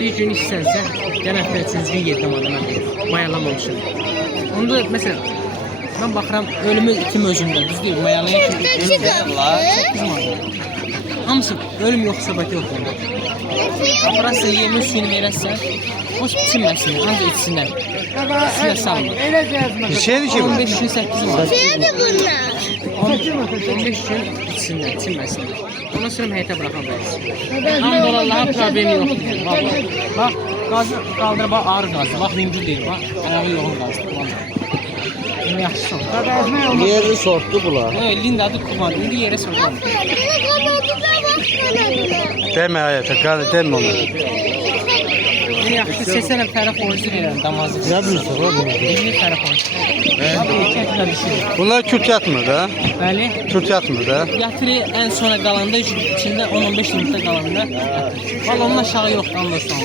bir gün istənsə, gələn həftə 3-cü gün 7 manata mayalamamışım. Onda məsələn, mən baxıram ölümü itim özündə, düzdür, mayalayan kimi ölüm var, 8 manata. Hamısı ölüm yox, söhbəti yox onda. Aparasın, yemin suyunu verəsən, o içinməsin, ancaq içsinlər. İçsinlər sağlar. Şeydi ki bu. 15 gün 8 manat. Şeydi bunlar. 15 gün içsinlər, içinməsinlər. Ondan sonra həyətə bıraxamayız. Hamdollah Allah'a problemi yoxdur. Vallahi. Bax, qazı qaldırıb, bax, ağır qazı. Bax, yüngül deyil, bax, ayağı yoğun qazı. Vallahi. Bunu yaxşı son. Yerli sortdu bunlar. Lindadır, kuman. İndi yerə sorqam. Bunu kapatıda bakmadım. Deme hayata, deme onu. Bunu yaxşı sesənə fərq orucu verirəm, damazı. Ne bilirsin o bunu? İndi fərq orucu. Bax, erkək də dişidir. Bunlar kürt yatmır da. Bəli. Kürt yatmır da. Yatırı en sona qalanda içində 10-15 minutda qalanda yatır. Valla onun aşağı yoxdur, anlasın.